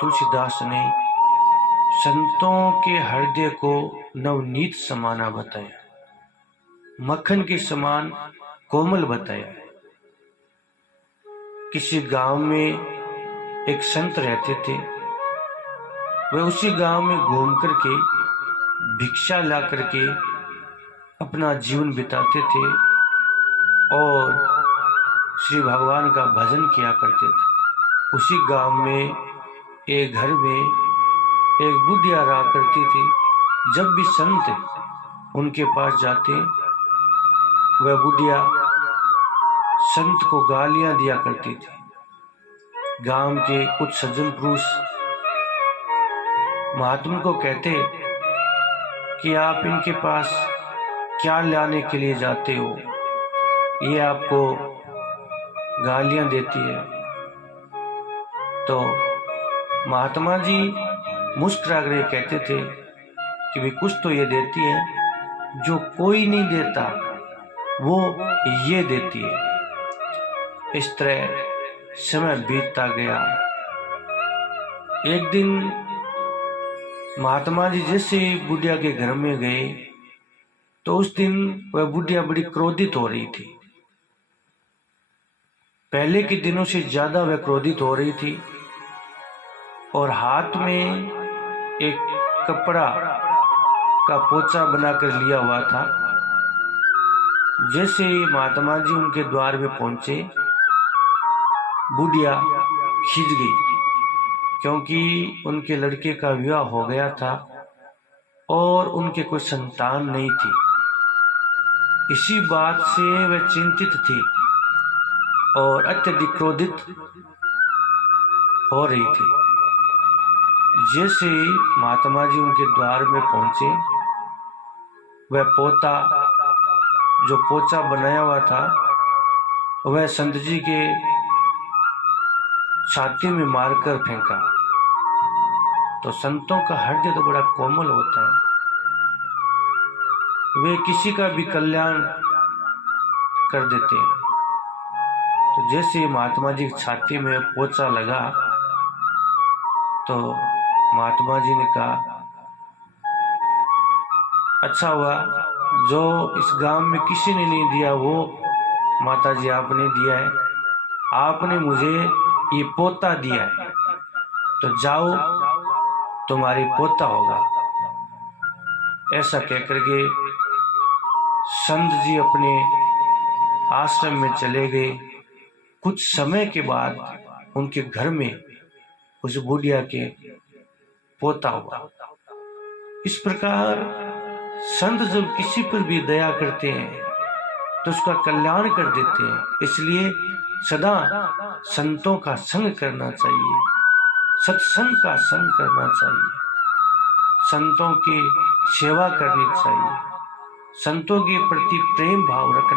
तुलसीदास ने संतों के हृदय को नवनीत समाना बताया, मक्खन के समान कोमल बताया। किसी गांव में एक संत रहते थे। वे उसी गांव में घूम करके भिक्षा ला करके अपना जीवन बिताते थे और श्री भगवान का भजन किया करते थे। उसी गांव में एक घर में एक बुढ़िया रहा करती थी। जब भी संत उनके पास जाते, वह बुढ़िया संत को गालियां दिया करती थी। गांव के कुछ सज्जन पुरुष महात्मा को कहते कि आप इनके पास क्या लाने के लिए जाते हो, ये आपको गालियां देती है। तो महात्मा जी मुस्कुरा कर कहते थे कि भी कुछ तो ये देती है, जो कोई नहीं देता वो ये देती है। इस तरह समय बीतता गया। एक दिन महात्मा जी जैसे बुढ़िया के घर में गए तो उस दिन वह बुढ़िया बड़ी क्रोधित हो रही थी। पहले के दिनों से ज्यादा वह क्रोधित हो रही थी और हाथ में एक कपड़ा का पोचा बनाकर लिया हुआ था। जैसे ही महात्मा जी उनके द्वार में पहुंचे, बुढ़िया खिंच गई, क्योंकि उनके लड़के का विवाह हो गया था और उनके कोई संतान नहीं थी। इसी बात से वह चिंतित थी और अत्यधिक क्रोधित हो रही थी। जैसे ही महात्मा जी उनके द्वार में पहुंचे, वह पोता जो पोचा बनाया हुआ था वह संत जी के छाती में मारकर फेंका। तो संतों का हृदय तो बड़ा कोमल होता है, वे किसी का भी कल्याण कर देते हैं। तो जैसे महात्मा जी की छाती में पोचा लगा तो महात्मा जी ने कहा, अच्छा हुआ जो इस गांव में किसी ने नहीं दिया वो माता जी आपने दिया है, आपने मुझे ये पोता दिया है, तो जाओ तुम्हारी पोता होगा। ऐसा कहकर के संत जी अपने आश्रम में चले गए। कुछ समय के बाद उनके घर में उस बुढ़िया के पोता हुआ। इस प्रकार संत जब किसी पर भी दया करते हैं तो उसका कल्याण कर देते हैं। इसलिए सदा संतों का संग करना चाहिए, सत्संग का संग करना चाहिए, संतों की सेवा करनी चाहिए, संतों के प्रति प्रेम भाव रखना